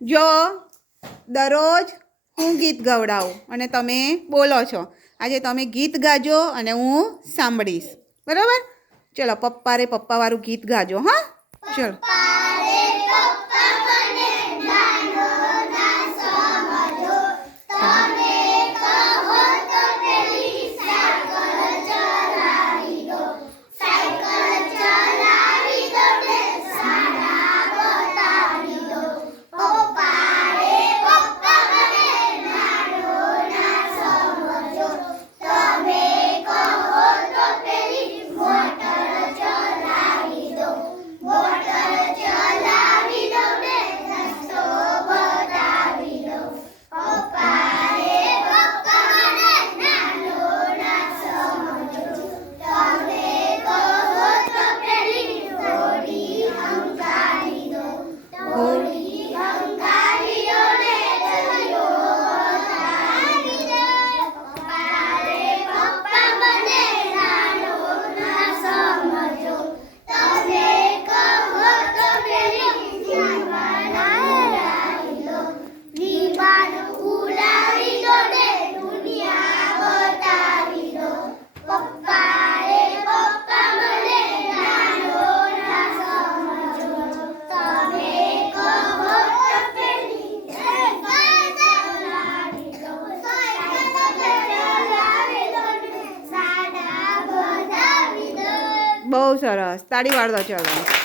જો દરરોજ હું ગીત ગવડાવું અને તમે બોલો છો. આજે તમે ગીત ગાજો અને હું સાંભળીશ. બરાબર? ચલો પપ્પા રે પપ્પાવાળું ગીત ગાજો. હા, ચલો. બહુ સરસ. તાળી વાળ દો. ચલો.